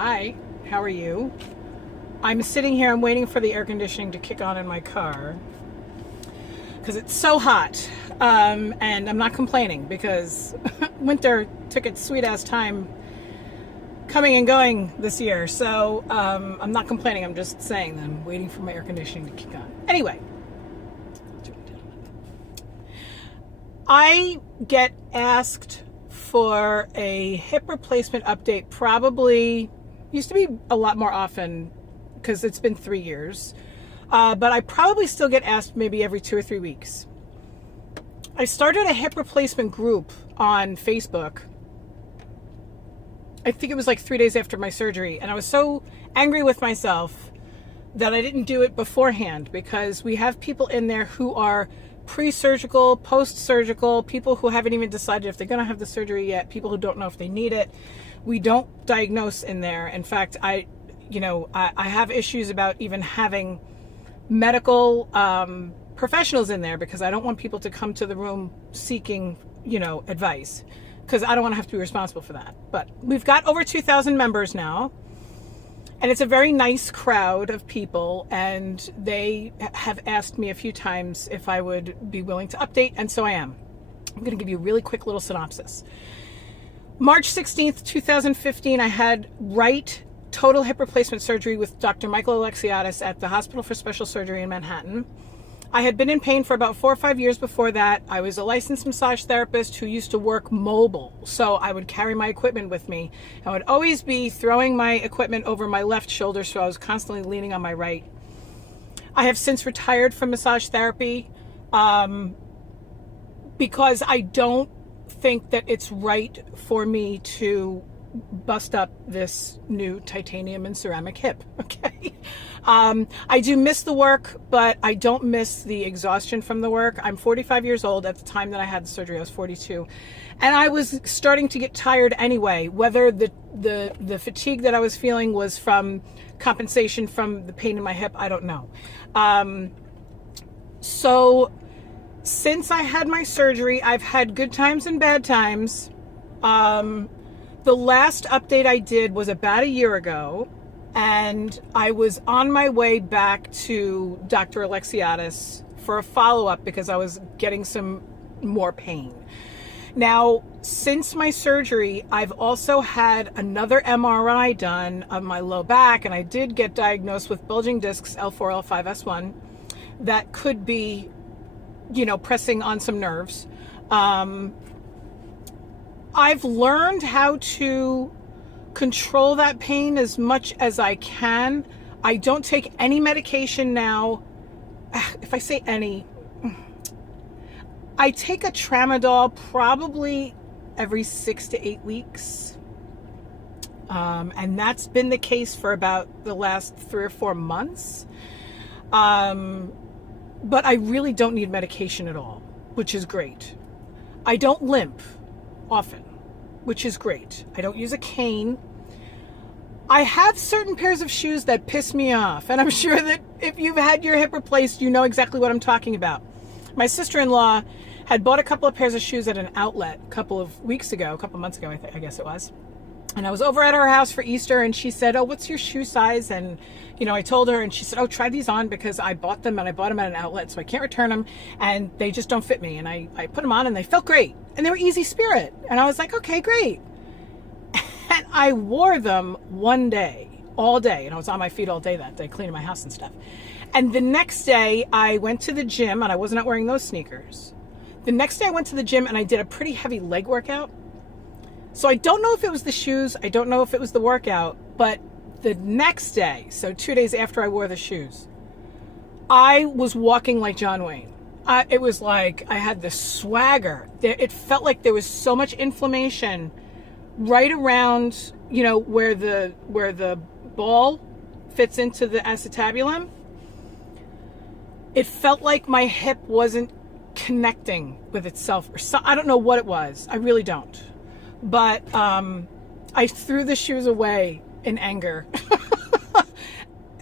Hi, how are you? I'm sitting here, I'm waiting for the air conditioning to kick on in my car because it's so hot. And I'm not complaining because winter took its sweet ass time coming and going this year. So I'm not complaining, I'm just saying that I'm waiting for my air conditioning to kick on. Anyway, I get asked for a hip replacement update, probably used to be a lot more often because it's been 3 years, but I probably still get asked maybe every 2 or 3 weeks. I started a hip replacement group on Facebook. I think it was like 3 days after my surgery, and I was so angry with myself that I didn't do it beforehand, because we have people in there who are pre-surgical, post-surgical, people who haven't even decided if they're going to have the surgery yet, people who don't know if they need it. We don't diagnose in there. In fact, I have issues about even having medical professionals in there, because I don't want people to come to the room seeking, advice, because I don't want to have to be responsible for that. But we've got over 2,000 members now. And it's a very nice crowd of people, and they have asked me a few times if I would be willing to update, and so I am. I'm going to give you a really quick little synopsis. March 16th, 2015, I had right total hip replacement surgery with Dr. Michael Alexiadis at the Hospital for Special Surgery in Manhattan. I had been in pain for about 4 or 5 years before that. I was a licensed massage therapist who used to work mobile, so I would carry my equipment with me. I would always be throwing my equipment over my left shoulder, so I was constantly leaning on my right. I have since retired from massage therapy because I don't think that it's right for me to bust up this new titanium and ceramic hip, okay? I do miss the work, but I don't miss the exhaustion from the work. I'm 45 years old. At the time that I had the surgery, I was 42. And I was starting to get tired anyway, whether the fatigue that I was feeling was from compensation from the pain in my hip, I don't know. So since I had my surgery, I've had good times and bad times. The last update I did was about a year ago, and I was on my way back to Dr. Alexiadis for a follow-up because I was getting some more pain. Now, since my surgery, I've also had another MRI done of my low back, and I did get diagnosed with bulging discs L4, L5, S1 that could be, pressing on some nerves. I've learned how to control that pain as much as I can. I don't take any medication now. If I say any, I take a tramadol probably every 6 to 8 weeks. And that's been the case for about the last 3 or 4 months. But I really don't need medication at all, which is great. I don't limp often, which is great. I don't use a cane. I have certain pairs of shoes that piss me off, and I'm sure that if you've had your hip replaced, you know exactly what I'm talking about. My sister-in-law had bought a couple of pairs of shoes at an outlet a couple of months ago, I guess it was. And I was over at her house for Easter, and she said, "Oh, what's your shoe size?" And, I told her, and she said, "Oh, try these on because I bought them, and I bought them at an outlet, so I can't return them, and they just don't fit me." And I put them on, and they felt great, and they were easy spirit. And I was like, okay, great. And I wore them one day, all day, and I was on my feet all day that day, cleaning my house and stuff. And the next day, I went to the gym, and I was not wearing those sneakers. The next day, I went to the gym, and I did a pretty heavy leg workout. So I don't know if it was the shoes, I don't know if it was the workout, but the next day, so 2 days after I wore the shoes, I was walking like John Wayne. It was like I had this swagger. It felt like there was so much inflammation right around, where the ball fits into the acetabulum. It felt like my hip wasn't connecting with itself, or so, I don't know what it was. I really don't. But I threw the shoes away in anger.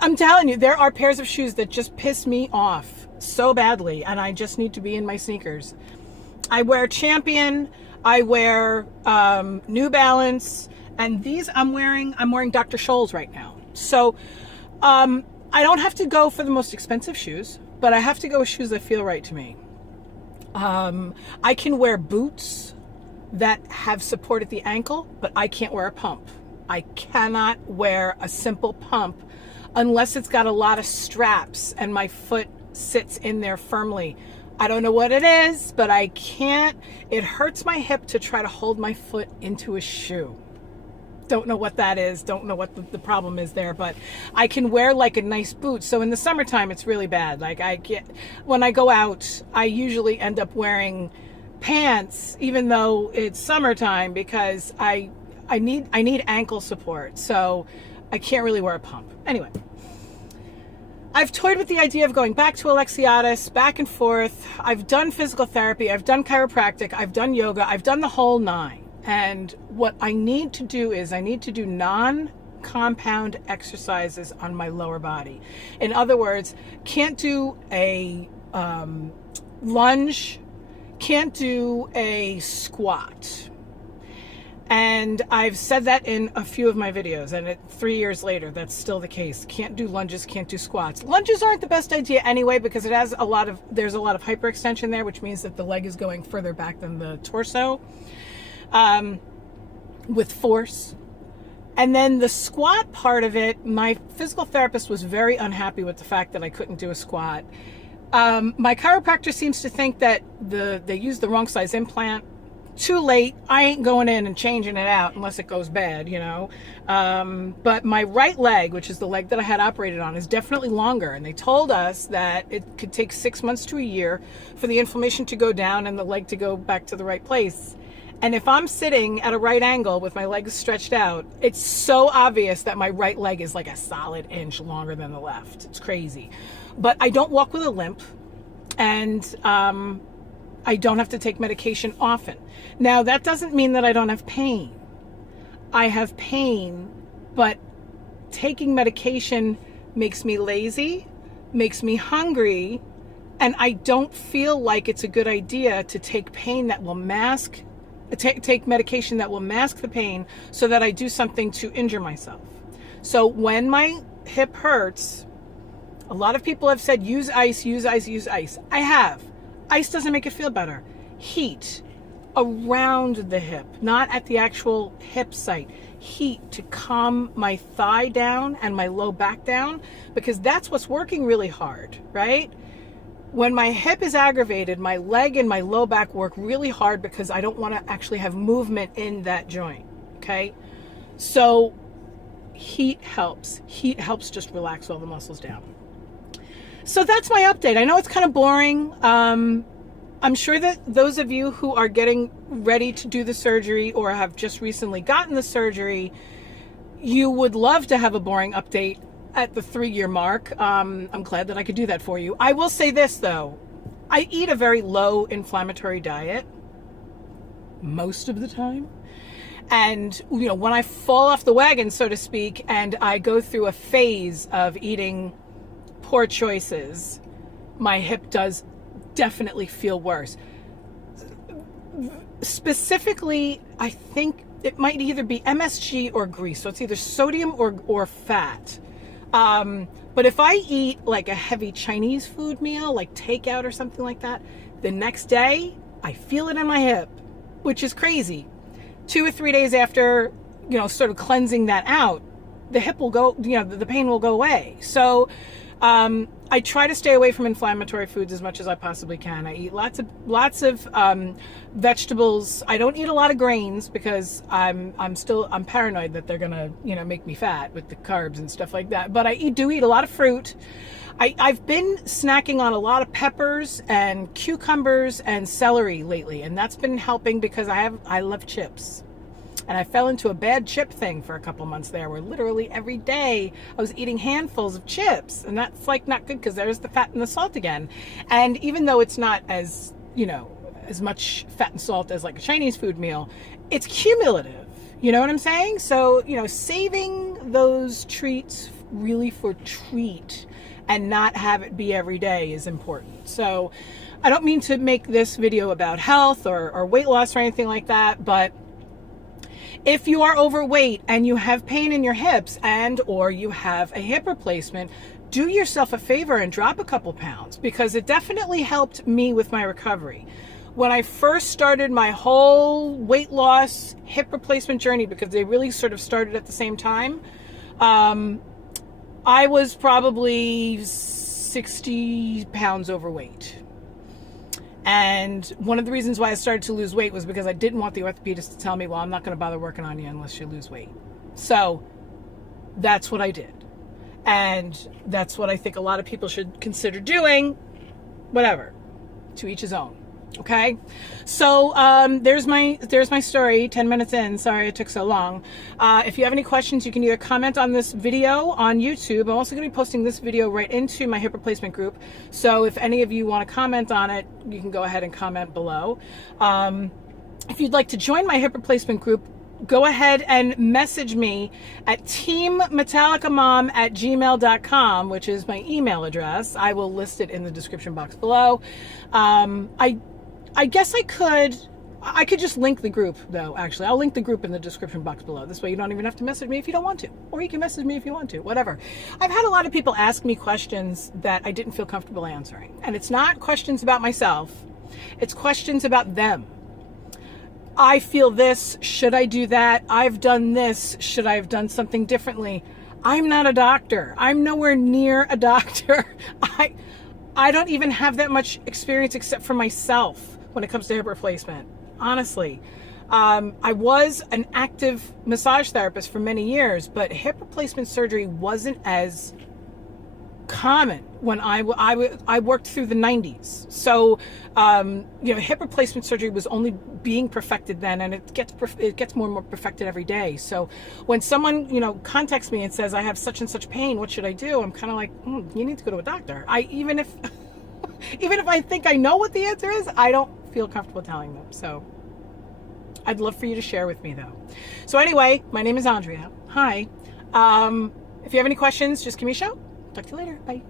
I'm telling you, there are pairs of shoes that just piss me off so badly, and I just need to be in my sneakers. I wear Champion, I wear New Balance, And these I'm wearing Dr. Scholl's right now. So I don't have to go for the most expensive shoes, but I have to go with shoes that feel right to me. I can wear boots that have support at the ankle, but I can't wear a pump. I cannot wear a simple pump unless it's got a lot of straps and my foot sits in there firmly. I don't know what it is, but I can't. It hurts my hip to try to hold my foot into a shoe. Don't know what that is. Don't know what the problem is there, but I can wear like a nice boot. So in the summertime, it's really bad. Like when I go out, I usually end up wearing pants, even though it's summertime, because I need ankle support. So I can't really wear a pump. Anyway, I've toyed with the idea of going back to Alexiades, back and forth. I've done physical therapy. I've done chiropractic. I've done yoga. I've done the whole 9. And what I need to do is I need to do non-compound exercises on my lower body. In other words, can't do a lunge, can't do a squat. And I've said that in a few of my videos, and 3 years later, that's still the case. Can't do lunges, can't do squats. Lunges aren't the best idea anyway, because there's a lot of hyperextension there, which means that the leg is going further back than the torso. With force. And then the squat part of it, my physical therapist was very unhappy with the fact that I couldn't do a squat. My chiropractor seems to think that they used the wrong size implant. Too late. I ain't going in and changing it out unless it goes bad, you know. But my right leg, which is the leg that I had operated on, is definitely longer. And they told us that it could take 6 months to a year for the inflammation to go down and the leg to go back to the right place. And if I'm sitting at a right angle with my legs stretched out, it's so obvious that my right leg is like a solid inch longer than the left. It's crazy. But I don't walk with a limp, and I don't have to take medication often. Now, that doesn't mean that I don't have pain. I have pain, but taking medication makes me lazy, makes me hungry, and I don't feel like it's a good idea to take medication that will mask the pain so that I do something to injure myself. So when my hip hurts, a lot of people have said, use ice, use ice, use ice. I have. Ice doesn't make it feel better. Heat around the hip, not at the actual hip site. Heat to calm my thigh down and my low back down, because that's what's working really hard, right? When my hip is aggravated, my leg and my low back work really hard because I don't want to actually have movement in that joint, okay? So heat helps. Heat helps just relax all the muscles down. So that's my update. I know it's kind of boring. I'm sure that those of you who are getting ready to do the surgery or have just recently gotten the surgery, you would love to have a boring update at the 3-year mark. I'm glad that I could do that for you. I will say this though, I eat a very low inflammatory diet most of the time. And you know, when I fall off the wagon, so to speak, and I go through a phase of eating poor choices, my hip does definitely feel worse. Specifically, I think it might either be MSG or grease. So it's either sodium or fat. But if I eat like a heavy Chinese food meal, like takeout or something like that, the next day I feel it in my hip, which is crazy. 2 or 3 days after, you know, sort of cleansing that out, the hip will go, you know, the pain will go away. So, I try to stay away from inflammatory foods as much as I possibly can. I eat lots of vegetables. I don't eat a lot of grains because I'm paranoid that they're gonna, you know, make me fat with the carbs and stuff like that. But I do eat a lot of fruit. I've been snacking on a lot of peppers and cucumbers and celery lately, and that's been helping because I love chips. And I fell into a bad chip thing for a couple months there, where literally every day I was eating handfuls of chips, and that's like not good because there's the fat and the salt again. And even though it's not as, you know, as much fat and salt as like a Chinese food meal, it's cumulative. You know what I'm saying? So, you know, saving those treats really for treat and not have it be every day is important. So I don't mean to make this video about health or weight loss or anything like that, but If you are overweight and you have pain in your hips and or you have a hip replacement, do yourself a favor and drop a couple pounds, because it definitely helped me with my recovery. When I first started my whole weight loss hip replacement journey, because they really sort of started at the same time, I was probably 60 pounds overweight. And one of the reasons why I started to lose weight was because I didn't want the orthopedist to tell me, well, I'm not going to bother working on you unless you lose weight. So that's what I did. And that's what I think a lot of people should consider doing. Whatever. To each his own. Okay, so there's my story, 10 minutes in. Sorry it took so long. If you have any questions, you can either comment on this video on YouTube. I'm also going to be posting this video right into my hip replacement group. So if any of you want to comment on it, you can go ahead and comment below. If you'd like to join my hip replacement group, go ahead and message me at teammetallicamom@gmail.com, which is my email address. I will list it in the description box below. I guess I could just link the group, though. Actually, I'll link the group in the description box below. This way you don't even have to message me if you don't want to, or you can message me if you want to, whatever. I've had a lot of people ask me questions that I didn't feel comfortable answering, and it's not questions about myself, it's questions about them. I feel this, should I do that? I've done this, should I have done something differently? I'm not a doctor. I'm nowhere near a doctor. I don't even have that much experience except for myself when it comes to hip replacement, honestly. I was an active massage therapist for many years, but hip replacement surgery wasn't as common when I worked through the 90s. So, hip replacement surgery was only being perfected then, and it gets more and more perfected every day. So when someone, contacts me and says, I have such and such pain, what should I do? I'm kind of like, you need to go to a doctor. Even if I think I know what the answer is, I don't feel comfortable telling them. So I'd love for you to share with me, though. So anyway, my name is Andrea. Hi. If you have any questions, just give me a shout. Talk to you later. Bye.